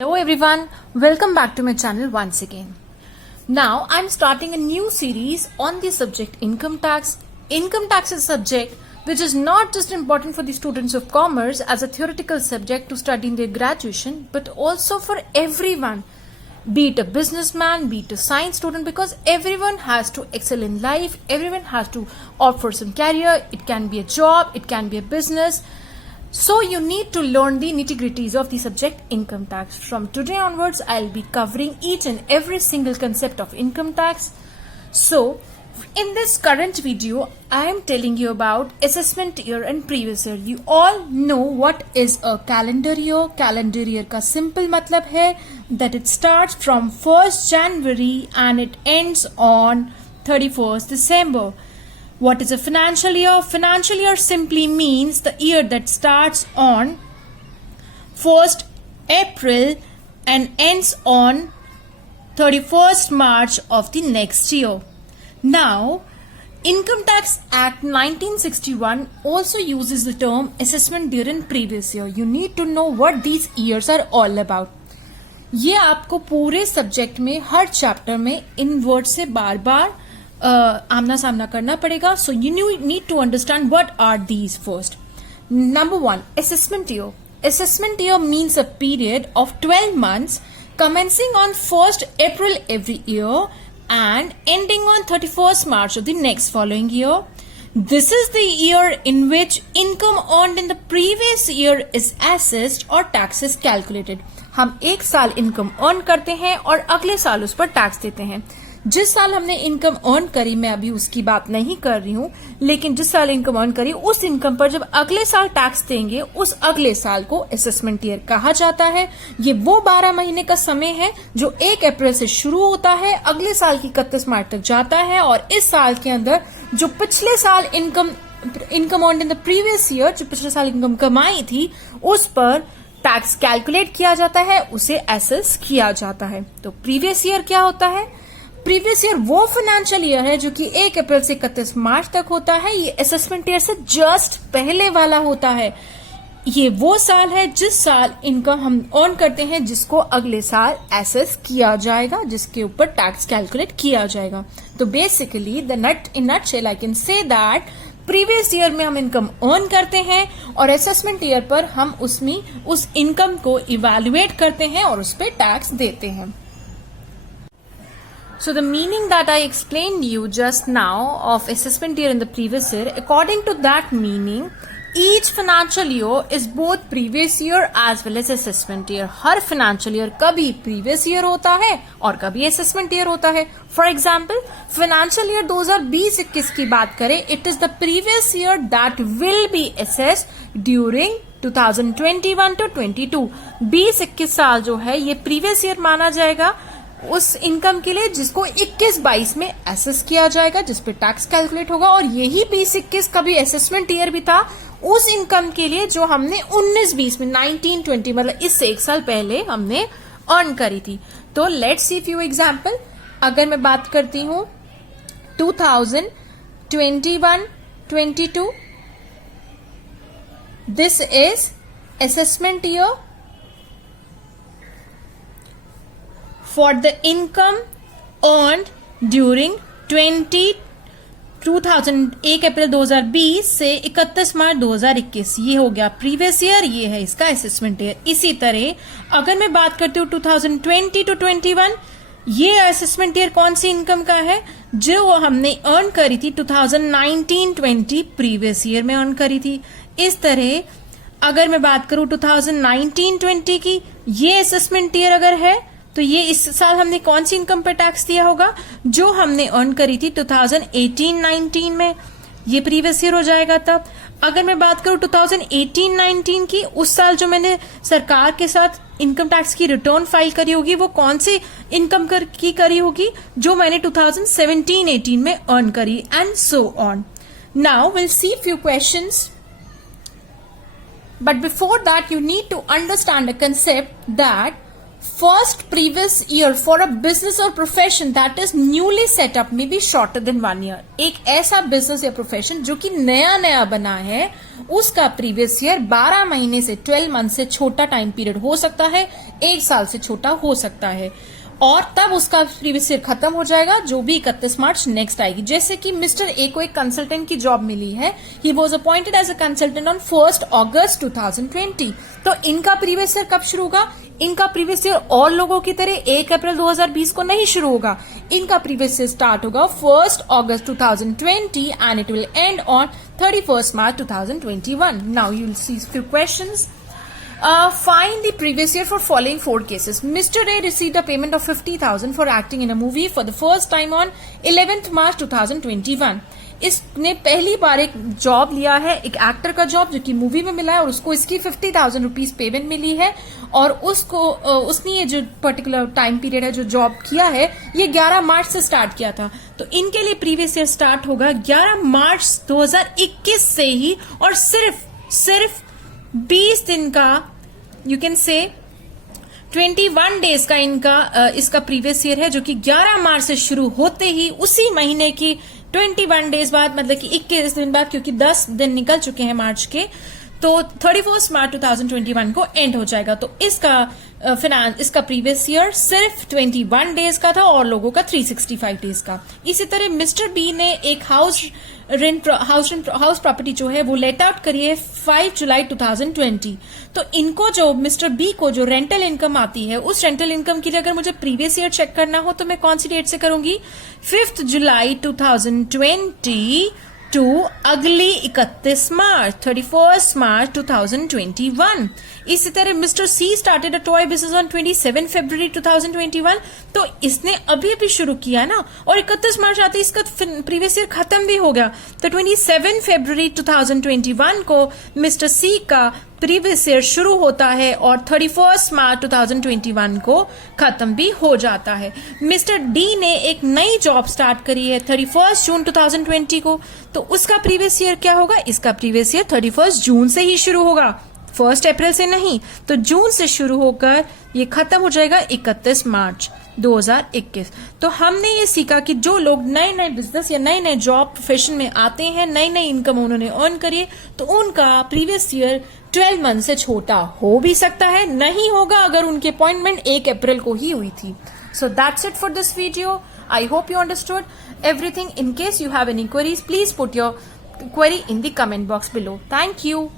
Hello everyone, welcome back to my channel once again. Now I'm starting a new series on the subject income tax. Income tax is a subject which is not just important for the students of commerce as a theoretical subject to study in their graduation, but also for everyone, be it a businessman, be it a science student, because everyone has to excel in life, everyone has to opt for some career. It can be a job, it can be a business. So you need to learn the nitty-gritties of the subject income tax. From today onwards, I'll be covering each and every single concept of income tax. So in this current video, I am telling you about assessment year and previous year. You all know what is a calendar year. Calendar year का simple मतलब है that it starts from 1st January and it ends on 31st December. What is a financial year? Financial year simply means the year that starts on 1st April and ends on 31st March of the next year. Now, Income Tax Act 1961 also uses the term assessment during previous year. You need to know what these years are all about. ये आपको पूरे subject में हर chapter में इन word से बार बार आमना सामना करना पड़ेगा. So you need to understand what are these first. Number 1, assessment year. Assessment year means a period of 12 months commencing on 1st April every year and ending on 31st March of the next following year. This is the year in which income earned in the previous year is assessed or tax is calculated. हम एक साल income earn करते हैं और अगले साल उस पर टैक्स देते हैं. जिस साल हमने इनकम अर्न करी, मैं अभी उसकी बात नहीं कर रही हूँ, लेकिन जिस साल इनकम अर्न करी उस इनकम पर जब अगले साल टैक्स देंगे, उस अगले साल को असेसमेंट ईयर कहा जाता है. ये वो 12 महीने का समय है जो 1 अप्रैल से शुरू होता है, अगले साल की 31 मार्च तक जाता है. और इस साल के अंदर जो पिछले साल income earn in the previous year, जो पिछले साल इनकम कमाई थी, उस पर टैक्स कैलकुलेट किया जाता है, उसे एसेस किया जाता है. तो प्रीवियस ईयर क्या होता है? प्रीवियस ईयर वो फाइनेंशियल ईयर है जो कि 1 अप्रैल से 31 मार्च तक होता है. ये असेसमेंट ईयर से जस्ट पहले वाला होता है. ये वो साल है जिस साल इनकम हम अर्न करते हैं, जिसको अगले साल एसेस किया जाएगा, जिसके ऊपर टैक्स कैलकुलेट किया जाएगा. तो basically in nutshell I can say that previous year में हम इनकम अर्न करते हैं और असेसमेंट ईयर पर हम उसमें उस इनकम को इवैल्यूएट करते हैं और उस पर टैक्स देते हैं. So the meaning that I explained you just now of assessment year in the previous year, according to that meaning, each financial year is both previous year as well as assessment year. Her financial year कभी previous year होता है और कभी assessment year होता है. For example, financial year 2020-21 की बात करें, it is the previous year that will be assessed during 2021 to 22. 20-21 साल जो है ये previous year माना जाएगा उस इनकम के लिए जिसको 21-22 में एसेस किया जाएगा, जिस पे टैक्स कैलकुलेट होगा. और यही 20-21 का भी असेसमेंट ईयर भी था उस इनकम के लिए जो हमने 19-20 में 19-20 मतलब इससे एक साल पहले हमने अर्न करी थी. तो लेट्स सी फ्यू एग्जांपल. अगर मैं बात करती हूं 2021-22, this is assessment year for the income earned during 1 अप्रैल 2020 से 31 मार्च 2021. ये हो गया प्रीवियस ईयर, ये है इसका असेसमेंट ईयर. इसी तरह अगर मैं बात करती हूँ 2020 to 21, ये असेसमेंट ईयर कौन सी इनकम का है? जो हमने अर्न करी थी 2019-20 प्रीवियस ईयर में अर्न करी थी. इस तरह अगर मैं बात करूं 2019-20 की, ये असेसमेंट ईयर अगर है तो ये इस साल हमने कौन सी इनकम पर टैक्स दिया होगा? जो हमने अर्न करी थी 2018-19 में, ये प्रीवियस ईयर हो जाएगा. तब अगर मैं बात करूं 2018-19 की, उस साल जो मैंने सरकार के साथ इनकम टैक्स की रिटर्न फाइल करी होगी, वो कौन सी इनकम की करी होगी? जो मैंने 2017-18 में अर्न करी, and so on. Now will see few questions, but before that you need to understand a concept that first previous year for a business or profession that is newly set up may be shorter than 1 year. एक ऐसा business या profession जो कि नया नया बना है, उसका previous year 12 महीने से 12 मंथ से छोटा टाइम पीरियड हो सकता है, 1 साल से छोटा हो सकता है, और तब उसका प्रीवियस ईयर खत्म हो जाएगा, जो भी 31 मार्च नेक्स्ट आएगी. जैसे कि मिस्टर ए को एक कंसल्टेंट की जॉब मिली है, he was appointed as a consultant on 1 August 2020. तो इनका प्रीवियस ईयर कब शुरू होगा? इनका प्रीवियस ईयर और लोगों की तरह 1 अप्रैल 2020 को नहीं शुरू होगा. इनका प्रीवियस ईयर स्टार्ट होगा 1 August 2020 and it will and on 31 March 2021. Now you will see few questions. Find the previous year for following 4 cases. Mr. A received a payment of 50,000 for acting in a movie for the first time on 11th March 2021. इसने पहली बार एक job लिया है, एक actor का job जो कि movie में मिला है, और उसको इसकी 50,000 रुपीज पेमेंट मिली है, और उसने ये जो पर्टिकुलर टाइम पीरियड है जो जॉब किया है, ये 11 मार्च से स्टार्ट किया था. तो इनके लिए प्रीवियस ईयर स्टार्ट होगा 11 मार्च 2021 से ही, और सिर्फ 20 दिन का, यू कैन से 21 डेज का इसका प्रीवियस ईयर है, जो कि 11 मार्च से शुरू होते ही उसी महीने की 21 डेज बाद, मतलब कि 21 दिन बाद, क्योंकि 10 दिन निकल चुके हैं मार्च के, तो 31 मार्च 2021 को एंड हो जाएगा. तो इसका प्रीवियस ईयर सिर्फ 21 डेज का था और लोगों का 365 डेज का. इसी तरह मिस्टर बी ने एक हाउस प्रॉपर्टी जो है वो लेट आउट करी है 5 जुलाई 2020. तो इनको जो मिस्टर बी को जो रेंटल इनकम आती है, उस रेंटल इनकम के लिए अगर मुझे प्रीवियस ईयर चेक करना हो तो मैं कौन सी डेट से करूंगी? 5 जुलाई 2020 टू अगली 31 मार्च 31 मार्च 2021. इसी तरह Mister C started a toy business on 27 February 2021. तो इसने अभी शुरू किया ना, और 31 मार्च आते इसका प्रीवियस ईयर खत्म भी हो गया. तो 27 फरवरी 2021 को मिस्टर सी का प्रीवियस ईयर शुरू होता है और 31 मार्च 2021 को खत्म भी हो जाता है. मिस्टर डी ने एक नई जॉब स्टार्ट करी है 31 जून 2020 को. तो उसका प्रीवियस ईयर क्या होगा? इसका प्रीवियस ईयर 31 जून से ही शुरू होगा, 1 अप्रैल से नहीं. तो जून से शुरू होकर ये खत्म हो जाएगा 31 मार्च 2021. तो हमने ये सीखा कि जो लोग नए नए बिजनेस या नए नए जॉब प्रोफेशन में आते हैं, नई नई इनकम उन्होंने अर्न करी, तो उनका प्रीवियस ईयर 12 मंथ से छोटा हो भी सकता है, नहीं होगा अगर उनकी अपॉइंटमेंट 1 अप्रैल को ही हुई थी. So that's it for this video. I hope you understood everything. In case you have any queries, please put your query in the comment box below. Thank you.